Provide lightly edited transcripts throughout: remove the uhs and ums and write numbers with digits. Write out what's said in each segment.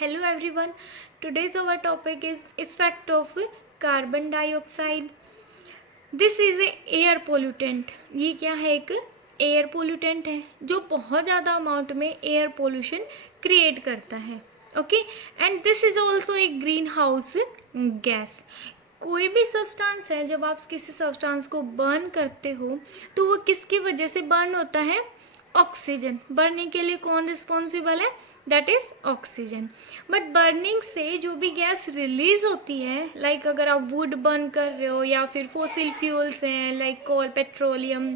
Hello everyone. Today's our topic is effect of carbon dioxide. This is a air pollutant. ये क्या है? एक air pollutant है जो बहुत ज़्यादा अमाउंट में एयर पोल्यूशन क्रिएट करता है. Okay, and this is also a green house gas. कोई भी सब्सटेंस है, जब आप किसी सब्सटेंस को बर्न करते हो तो वो किसकी वजह से बर्न होता है? ऑक्सीजन. बर्निंग के लिए कौन रिस्पॉन्सिबल है? That is oxygen. But burning से जो भी गैस रिलीज होती है, लाइक अगर आप वुड बर्न कर रहे हो या फिर फोसिल फ्यूल्स हैं लाइक कोल, पेट्रोलियम,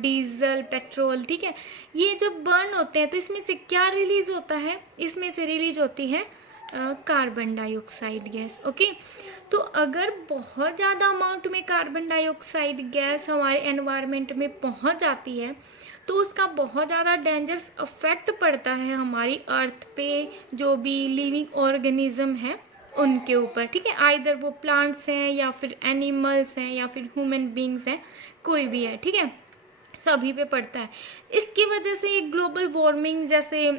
डीजल, पेट्रोल, ठीक है, ये जब बर्न होते हैं तो इसमें से क्या रिलीज होता है? इसमें से रिलीज होती है कार्बन डाइऑक्साइड गैस. ओके, तो अगर बहुत ज़्यादा अमाउंट में कार्बन डाइऑक्साइड गैस हमारे एनवायरनमेंट में पहुंच जाती है तो उसका बहुत ज़्यादा डेंजरस इफेक्ट पड़ता है हमारी अर्थ पे, जो भी लिविंग ऑर्गेनिज्म है उनके ऊपर. ठीक है, आइदर वो प्लांट्स हैं या फिर एनिमल्स हैं या फिर ह्यूमन बींग्स हैं, कोई भी है. ठीक है, सभी पे पड़ता है. इसकी वजह से ग्लोबल वार्मिंग जैसे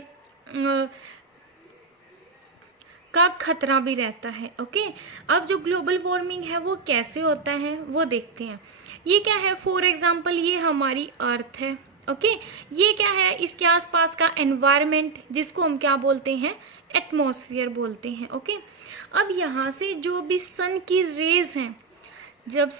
का खतरा भी रहता है. ओके, अब जो ग्लोबल वार्मिंग है वो कैसे होता है वो देखते हैं. ये क्या है? फॉर एग्जाम्पल ये हमारी अर्थ है. ओके, ये क्या है? इसके आसपास का एनवायरनमेंट, जिसको हम क्या बोलते हैं? एटमॉस्फेयर बोलते हैं. ओके, अब यहाँ से जो भी सन की रेज हैं, जब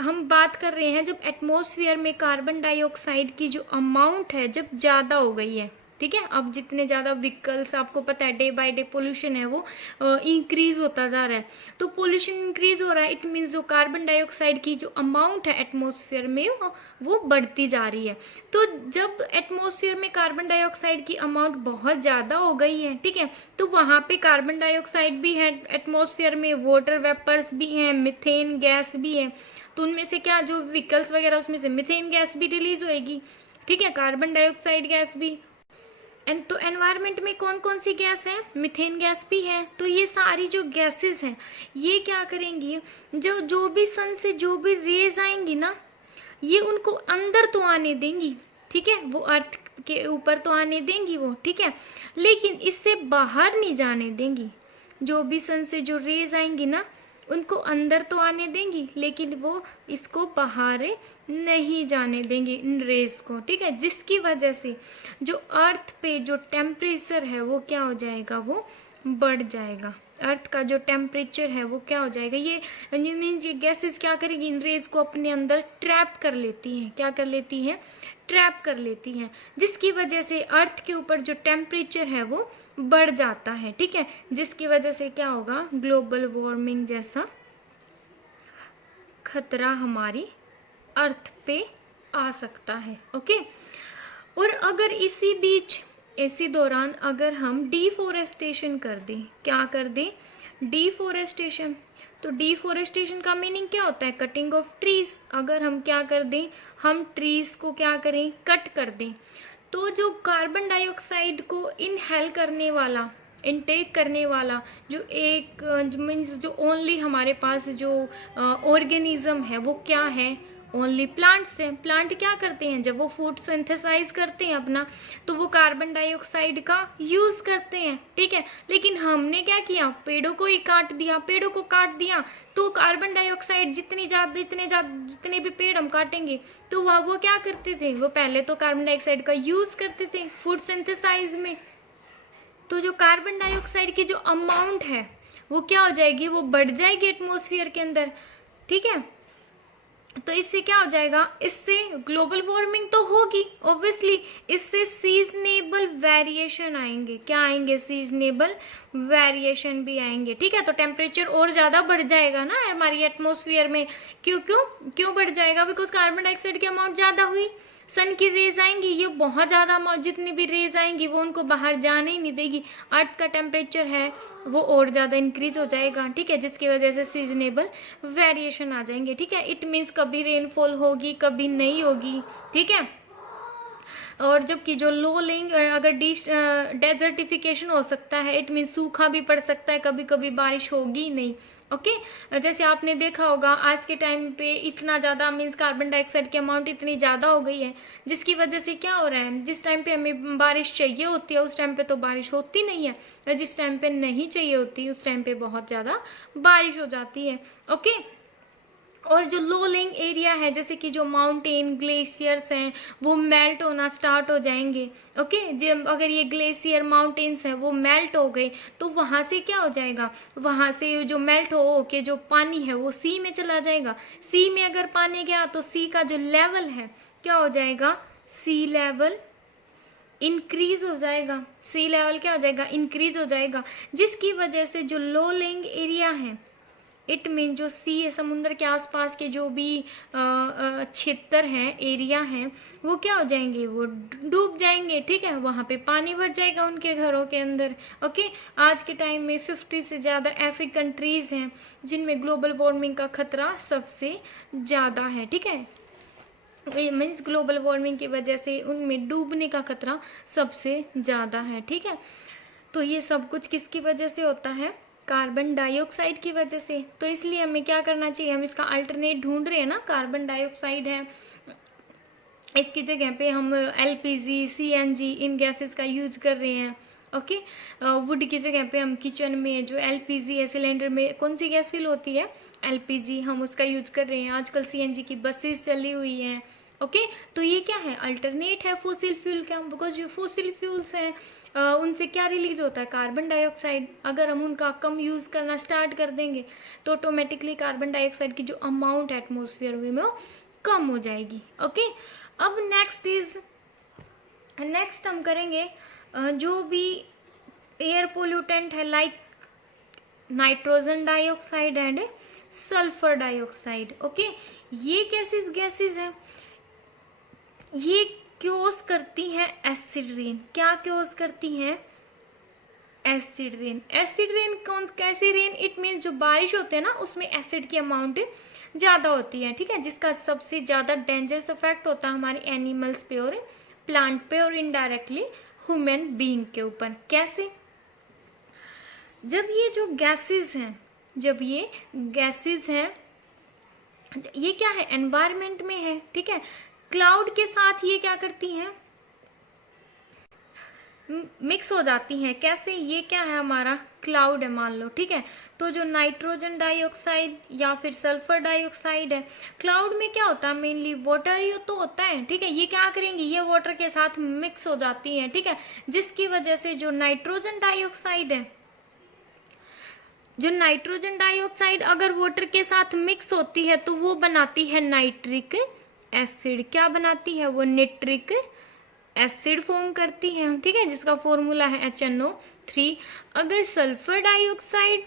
हम बात कर रहे हैं, जब एटमॉस्फेयर में कार्बन डाइऑक्साइड की जो अमाउंट है जब ज़्यादा हो गई है, ठीक है, अब जितने ज़्यादा व्हीकल्स, आपको पता है डे बाय डे पोल्यूशन है वो इंक्रीज होता जा रहा है. तो पोल्यूशन इंक्रीज हो रहा है, इट मीन्स जो कार्बन डाइऑक्साइड की जो अमाउंट है एटमॉस्फेयर में वो बढ़ती जा रही है. तो जब एटमॉस्फेयर में कार्बन डाइऑक्साइड की अमाउंट बहुत ज़्यादा हो गई है, ठीक है, तो वहाँ पे कार्बन डाइऑक्साइड भी है एटमॉस्फेयर में, वाटर वेपर्स भी हैं, मिथेन गैस भी है. तो उनमें से क्या, जो व्हीकल्स वगैरह उसमें से मिथेन गैस भी रिलीज होएगी, ठीक है, कार्बन डाइऑक्साइड गैस भी. एंड तो एनवायरनमेंट में कौन कौन सी गैस है? मिथेन गैस भी है. तो ये सारी जो गैसेस हैं ये क्या करेंगी, जो भी सन से जो भी रेज आएंगी ना, ये उनको अंदर तो आने देंगी, ठीक है, वो अर्थ के ऊपर तो आने देंगी वो, ठीक है, लेकिन इससे बाहर नहीं जाने देंगी. जो भी सन से जो रेज आएंगी ना, उनको अंदर तो आने देंगी लेकिन वो इसको बाहर नहीं जाने देंगे, इन रेज को. ठीक है, जिसकी वजह से जो अर्थ पे जो टेम्परेचर है वो क्या हो जाएगा? वो बढ़ जाएगा. अर्थ का जो टेम्परेचर है वो क्या हो जाएगा? ये मीन्स ये गैसेस क्या करेगी? इन रेज को अपने अंदर ट्रैप कर लेती हैं. क्या कर लेती हैं? ट्रैप कर लेती हैं, जिसकी वजह से अर्थ के ऊपर जो टेम्परेचर है वो बढ़ जाता है. ठीक है, जिसकी वजह से क्या होगा? ग्लोबल वार्मिंग जैसा खतरा हमारी अर्थ पे आ सकता है. ओके, और अगर इसी बीच, इसी दौरान अगर हम डिफोरेस्टेशन कर दें, क्या कर दें? डिफोरेस्टेशन. तो डिफोरेस्टेशन का मीनिंग क्या होता है? Cutting of trees. अगर हम क्या कर दें, हम ट्रीज को क्या करें? कट कर दें, तो जो कार्बन डाइऑक्साइड को इनहेल करने वाला, इनटेक करने वाला जो एक मीन्स जो ओनली हमारे पास जो ऑर्गेनिज्म है वो क्या है? ओनली प्लांट्स हैं. प्लांट क्या करते हैं? जब वो फूड सिंथेसाइज करते हैं अपना, तो वो कार्बन डाइऑक्साइड का यूज करते हैं. ठीक है, लेकिन हमने क्या किया? पेड़ों को ही काट दिया. पेड़ों को काट दिया तो कार्बन डाइऑक्साइड जितने भी पेड़ हम काटेंगे तो वो क्या करते थे? वो पहले तो कार्बन डाइऑक्साइड का यूज करते थे फूड सिंथेसाइज में. तो जो कार्बन डाइऑक्साइड की जो अमाउंट है वो क्या हो जाएगी? वो बढ़ जाएगी एटमॉस्फेयर के अंदर. ठीक है, तो इससे क्या हो जाएगा? इससे ग्लोबल वार्मिंग तो होगी ऑब्वियसली, इससे सीजनेबल वेरिएशन आएंगे. क्या आएंगे? सीजनेबल वेरिएशन भी आएंगे. ठीक है, तो टेम्परेचर और ज़्यादा बढ़ जाएगा ना हमारी एटमॉस्फेयर में. क्यों बढ़ जाएगा? बिकॉज कार्बन डाइऑक्साइड की अमाउंट ज़्यादा हुई. सन की रेज आएंगी, ये बहुत ज़्यादा अमाउंट, जितनी भी रेज आएंगी वो उनको बाहर जाने ही नहीं देगी. अर्थ का टेम्परेचर है वो और ज़्यादा इंक्रीज हो जाएगा. ठीक है, जिसकी वजह से सीजनेबल वेरिएशन आ जाएंगे. ठीक है, इट मीन्स कभी रेनफॉल होगी, कभी नहीं होगी. ठीक है, और जबकि जो लो लेइंग अगर डेजर्टिफिकेशन हो सकता है, इट मीन सूखा भी पड़ सकता है, कभी कभी बारिश होगी नहीं। ओके जैसे आपने देखा होगा आज के टाइम पे इतना ज़्यादा मीन्स कार्बन डाइऑक्साइड की अमाउंट इतनी ज़्यादा हो गई है, जिसकी वजह से क्या हो रहा है, जिस टाइम पे हमें बारिश चाहिए होती है उस टाइम पे तो बारिश होती नहीं है, और जिस टाइम पे नहीं चाहिए होती उस टाइम पे बहुत ज़्यादा बारिश हो जाती है। ओके और जो लो लेइंग एरिया है जैसे कि जो माउंटेन ग्लेशियर्स हैं वो मेल्ट होना स्टार्ट हो जाएंगे। ओके जब अगर ये ग्लेशियर माउंटेन्स हैं वो मेल्ट हो गए तो वहाँ से क्या हो जाएगा, वहाँ से जो मेल्ट हो के जो पानी है वो सी में चला जाएगा। सी में अगर पानी गया तो सी का जो लेवल है क्या हो जाएगा, सी लेवल इंक्रीज हो जाएगा। सी लेवल क्या हो जाएगा, इंक्रीज हो जाएगा, जिसकी वजह से जो लो लेइंग एरिया है इट मीन जो सी है समुद्र के आसपास के जो भी क्षेत्र हैं एरिया हैं वो क्या हो जाएंगे, वो डूब जाएंगे। ठीक है वहाँ पे पानी भर जाएगा उनके घरों के अंदर। ओके आज के टाइम में 50 से ज़्यादा ऐसी कंट्रीज़ हैं जिनमें ग्लोबल वार्मिंग का खतरा सबसे ज़्यादा है। ठीक है मीन्स ग्लोबल वार्मिंग की वजह से उनमें डूबने का खतरा सबसे ज़्यादा है। ठीक है तो ये सब कुछ किसकी वजह से होता है, कार्बन डाइऑक्साइड की वजह से। तो इसलिए हमें क्या करना चाहिए, हम इसका अल्टरनेट ढूंढ रहे हैं ना, कार्बन डाइऑक्साइड है इसकी जगह पे हम एलपीजी सीएनजी इन गैसेस का यूज कर रहे हैं। ओके वुड की जगह पे हम किचन में जो एलपीजी है सिलेंडर में कौन सी गैस फिल होती है, एलपीजी, हम उसका यूज कर रहे हैं। आजकल सीएनजी की बसेस चली हुई हैं। ओके तो ये क्या है, अल्टरनेट है फोसिल फ्यूल का, बिकॉज जो फोसिल फ्यूल्स हैं उनसे क्या रिलीज होता है, कार्बन डाइऑक्साइड। अगर हम उनका कम यूज करना स्टार्ट कर देंगे तो ऑटोमेटिकली कार्बन डाइऑक्साइड की जो अमाउंट एटमोसफियर में वो कम हो जाएगी। ओके अब नेक्स्ट हम करेंगे जो भी एयर पोल्यूटेंट है like nitrogen dioxide and sulphur dioxide. Okay ये कैसी गैसेस हैं, ये क्योस करती हैं एसिड रेन। क्या क्योस करती हैं, एसिड रेन। एसिड रेन कौन कैसी रेन, इट मीन जो बारिश होते हैं ना उसमें एसिड की अमाउंट ज़्यादा होती है। ठीक है जिसका सबसे ज़्यादा डेंजरस इफेक्ट होता है हमारे एनिमल्स पे और प्लांट पे और इनडायरेक्टली ह्यूमन बीइंग के ऊपर। कैसे, जब ये जो गैसेस हैं, जब ये गैसेस हैं ये क्या है, एनवायरनमेंट में है। ठीक है क्लाउड के साथ ये क्या करती हैं, मिक्स हो जाती हैं। कैसे, ये क्या है हमारा क्लाउड है मान लो। ठीक है तो जो नाइट्रोजन डाइऑक्साइड या फिर सल्फर डाइऑक्साइड है, क्लाउड में क्या होता है मेनली वाटर ही तो होता है। ठीक है ये क्या करेंगी, ये वाटर के साथ मिक्स हो जाती हैं। ठीक है जिसकी वजह से जो नाइट्रोजन डाइऑक्साइड है, जो नाइट्रोजन डाइऑक्साइड अगर वाटर के साथ मिक्स होती है तो वो बनाती है नाइट्रिक एसिड। क्या बनाती है, वो नाइट्रिक एसिड फॉर्म करती है। ठीक है जिसका फॉर्मूला है HNO3। अगर सल्फर डाइऑक्साइड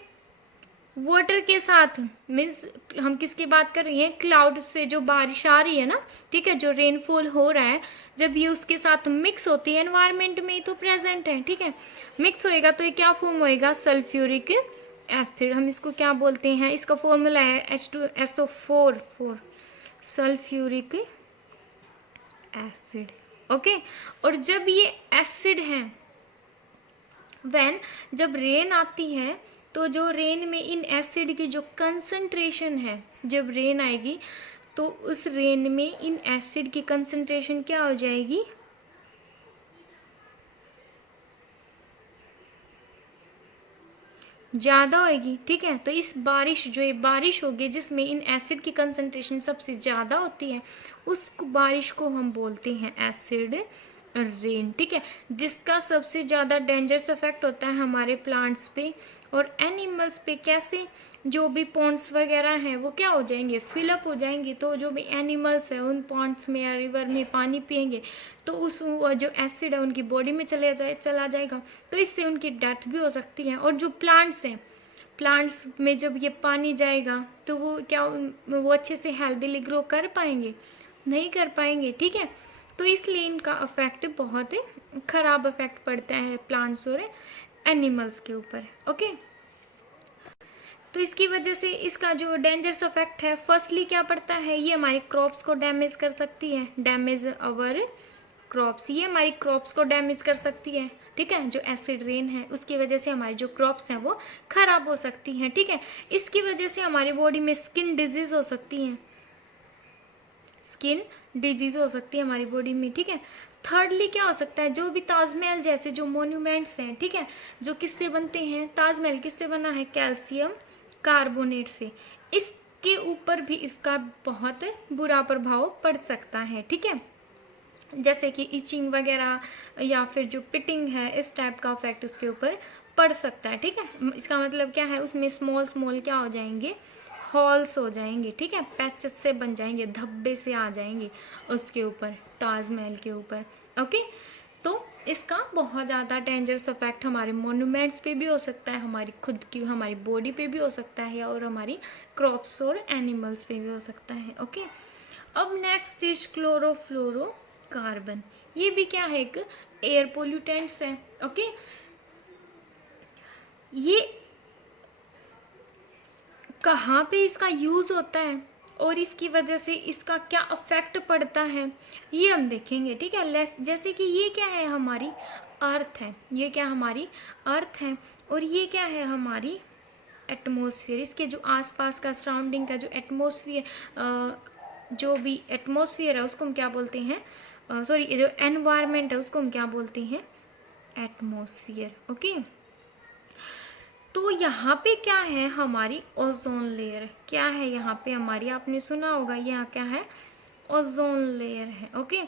वाटर के साथ मीन्स हम किसकी बात कर रहे हैं, क्लाउड से जो बारिश आ रही है ना, ठीक है जो रेनफॉल हो रहा है, जब ये उसके साथ मिक्स होती है एनवायरनमेंट में तो प्रेजेंट है। ठीक है मिक्स होएगा तो ये क्या फॉर्म होएगा, सल्फ्यूरिक एसिड। हम इसको क्या बोलते हैं, इसका फॉर्मूला है H2SO4 सल्फ्यूरिक एसिड। ओके और जब ये एसिड है जब रेन आती है तो जो रेन में इन एसिड की जो कंसंट्रेशन है, जब रेन आएगी तो उस रेन में इन एसिड की कंसंट्रेशन क्या हो जाएगी, ज़्यादा होगी। ठीक है तो इस बारिश जो ये बारिश होगी जिसमें इन एसिड की कंसंट्रेशन सबसे ज़्यादा होती है उस बारिश को हम बोलते हैं एसिड रेन। ठीक है जिसका सबसे ज़्यादा डेंजरस इफेक्ट होता है हमारे प्लांट्स पे और एनिमल्स पे। कैसे, जो भी पॉन्ड्स वगैरह हैं वो क्या हो जाएंगे, फिलअप हो जाएंगे। तो जो भी एनिमल्स है उन पॉन्ड्स में या रिवर में पानी पिएंगे तो उस जो एसिड है उनकी बॉडी में चला जाएगा तो इससे उनकी डेथ भी हो सकती है। और जो प्लांट्स हैं, प्लांट्स में जब ये पानी जाएगा तो वो क्या, वो अच्छे से हेल्दीली ग्रो कर पाएंगे, नहीं कर पाएंगे। ठीक है तो इसलिए इनका इफेक्ट बहुत ही खराब इफेक्ट पड़ता है प्लांट्स और एनिमल्स के ऊपर। ओके तो इसकी वजह से इसका जो डेंजरस इफेक्ट है, फर्स्टली क्या पड़ता है, ये हमारे क्रॉप्स को डैमेज कर सकती है, डैमेज अवर क्रॉप्स, ये हमारी क्रॉप्स को डैमेज कर सकती है, ठीक है। जो एसिड रेन है उसकी वजह से हमारी जो क्रॉप्स हैं वो खराब हो सकती हैं, ठीक है। इसकी वजह से हमारी बॉडी में स्किन डिजीज हो सकती है, स्किन डिजीज हो सकती है हमारी बॉडी में, ठीक है। थर्डली क्या हो सकता है, जो भी ताजमहल जैसे जो मोन्यूमेंट्स हैं, ठीक है, जो किससे बनते हैं, ताजमहल किससे बना है, कैल्शियम कार्बोनेट से, इसके ऊपर भी इसका बहुत बुरा प्रभाव पड़ सकता है, ठीक है। जैसे कि इचिंग वगैरह या फिर जो पिटिंग है, इस टाइप का इफेक्ट उसके ऊपर पड़ सकता है, ठीक है। इसका मतलब क्या है, उसमें स्मॉल स्मॉल क्या हो जाएंगे, हॉल्स हो जाएंगे, ठीक है, पैचेस से बन जाएंगे, धब्बे से आ जाएंगे उसके ऊपर, ताजमहल के ऊपर, ओके। तो इसका बहुत ज़्यादा डेंजरस इफेक्ट हमारे मोन्यूमेंट्स पे भी हो सकता है, हमारी खुद की हमारी बॉडी पे भी हो सकता है, और हमारी क्रॉप्स और एनिमल्स पे भी हो सकता है, ओके। अब नेक्स्ट इज क्लोरोफ्लोरोकार्बन, ये भी क्या है, एक एयर पोल्यूटेंट्स है, ओके। ये कहाँ पे इसका यूज होता है और इसकी वजह से इसका क्या इफेक्ट पड़ता है, ये हम देखेंगे, ठीक है। जैसे कि ये क्या है, हमारी अर्थ है, ये क्या हमारी अर्थ है, और ये क्या है, हमारी एटमॉस्फेयर। इसके जो आसपास का सराउंडिंग का जो एटमॉस्फेयर, जो भी एटमॉस्फेयर है उसको हम क्या बोलते हैं, सॉरी, जो एनवायरनमेंट है उसको हम क्या बोलते हैं, एटमॉस्फेयर, ओके। तो यहाँ पे क्या है, हमारी ओजोन लेयर, क्या है यहाँ पे हमारी, आपने सुना होगा, यहाँ क्या है, ओजोन लेयर है, ओके।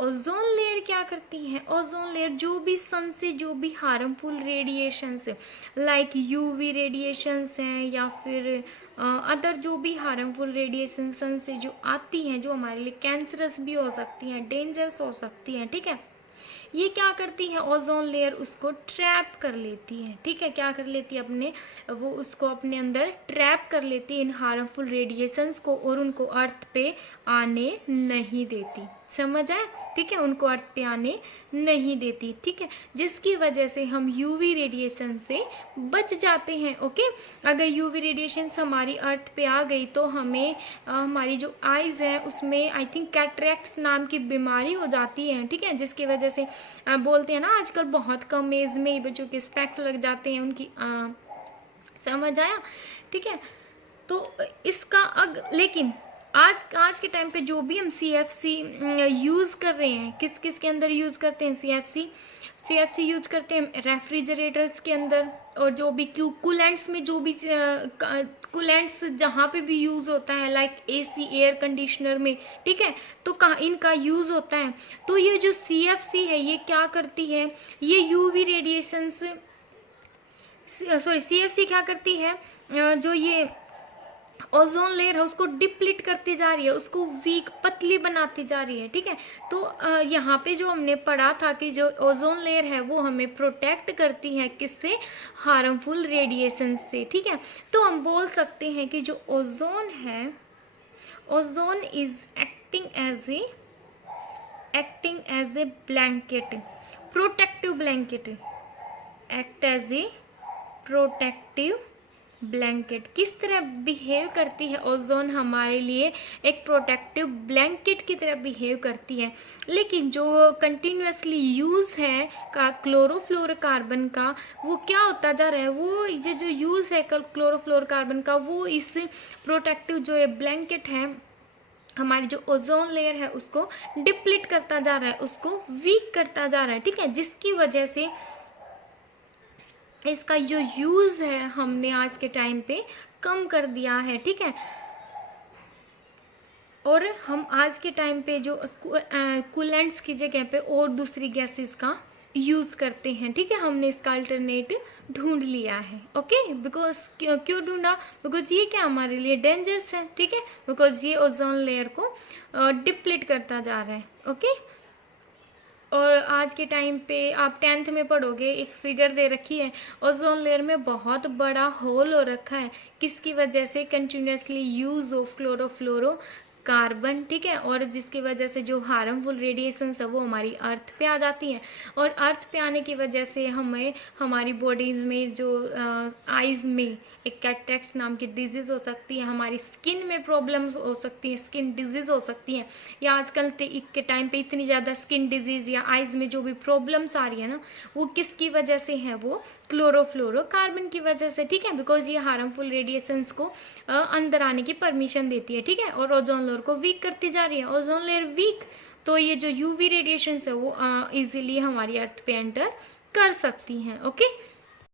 ओजोन लेयर क्या करती है, ओजोन लेयर जो भी सन से जो भी harmful radiations like UV radiations हैं या फिर अदर जो भी हार्मफुल रेडिएशन सन से जो आती हैं, जो हमारे लिए कैंसरस भी हो सकती हैं, डेंजरस हो सकती हैं, ठीक है, ये क्या करती है, ओजोन लेयर उसको ट्रैप कर लेती है, ठीक है। क्या कर लेती है, अपने वो उसको अपने अंदर ट्रैप कर लेती है इन हार्मफुल रेडिएशंस को, और उनको अर्थ पे आने नहीं देती, समझ आए, ठीक है, उनको अर्थ पे आने नहीं देती, ठीक है, जिसकी वजह से हम यूवी रेडिएशन से बच जाते हैं, ओके। अगर यूवी रेडिएशन हमारी अर्थ पे आ गई तो हमें हमारी जो आईज है उसमें आई थिंक कैटरेक्ट्स नाम की बीमारी हो जाती है, ठीक है, जिसकी वजह से बोलते हैं ना आजकल बहुत कम एज में ही बच्चों के स्पेक्स लग जाते हैं उनकी, समझ आया, ठीक है। तो इसका लेकिन आज के टाइम पे जो भी हम CFC यूज़ कर रहे हैं, किस किस के अंदर यूज़ करते हैं, CFC यूज करते हैं रेफ्रिजरेटर्स के अंदर, और जो भी कूलेंट्स में जो भी कूलेंट्स जहाँ पे भी यूज़ होता है लाइक AC एयर कंडीशनर में, ठीक है, तो कहाँ इनका यूज़ होता है। तो ये जो CFC है ये क्या करती है, ये यूवी रेडिएशंस, सॉरी CFC क्या करती है, जो ये ओजोन लेयर है उसको डिप्लीट करती जा रही है, उसको वीक पतली बनाती जा रही है, ठीक है। तो यहाँ पे जो हमने पढ़ा था कि जो ओजोन लेयर है वो हमें प्रोटेक्ट करती है किससे, हार्मफुल रेडिएशन से, ठीक है। तो हम बोल सकते हैं कि जो ओजोन है, ozone is acting as a blanket, protective blanket, act as a protective blanket. किस तरह बिहेव करती है ओजोन, हमारे लिए एक प्रोटेक्टिव ब्लैंकेट की तरह बिहेव करती है। लेकिन जो कंटिन्यूसली यूज़ है का क्लोरोफ्लोरोकार्बन का, वो क्या होता जा रहा है, वो ये जो यूज़ है क्लोरोफ्लोरोकार्बन का, वो इस प्रोटेक्टिव जो ये ब्लैंकेट है, हमारी जो ओजोन लेयर है उसको डिप्लीट करता जा रहा है, उसको वीक करता जा रहा है, ठीक है, जिसकी वजह से इसका जो यूज़ है हमने आज के टाइम पे कम कर दिया है, ठीक है। और हम आज के टाइम पे जो कूलेंट्स की जगह पे और दूसरी गैसेस का यूज़ करते हैं, ठीक है, हमने इसका अल्टरनेट ढूंढ लिया है, ओके। बिकॉज क्यों ढूंढा, बिकॉज ये क्या हमारे लिए डेंजरस है, ठीक है, बिकॉज ये ओजोन लेयर को डिप्लीट करता जा रहा है, ओके। और आज के टाइम पे आप 10th में पढ़ोगे, एक फिगर दे रखी है, ओजोन लेयर में बहुत बड़ा होल हो रखा है, किसकी वजह से, continuously use of chlorofluoro carbon, ठीक है, और जिसकी वजह से जो हार्मफुल रेडिएशंस है वो हमारी अर्थ पे आ जाती हैं, और अर्थ पे आने की वजह से हमें हमारी बॉडी में जो आइज़ में एक कैटरेक्ट नाम की डिजीज़ हो सकती है, हमारी स्किन में प्रॉब्लम्स हो सकती है, स्किन डिजीज़ हो सकती है, या आजकल के टाइम पे इतनी ज़्यादा स्किन डिजीज़ या आइज़ में जो भी प्रॉब्लम्स आ रही है ना, वो किसकी वजह से है, वो क्लोरोफ्लोरोकार्बन की वजह से, ठीक है, बिकॉज ये हार्मफुल रेडिएशंस को अंदर आने की परमिशन देती है, ठीक है, और ओजोन लेयर को वीक करती जा रही है। ओजोन लेयर वीक तो ये जो यूवी रेडिएशंस है वो इजीली हमारी अर्थ पे एंटर कर सकती हैं। ओके,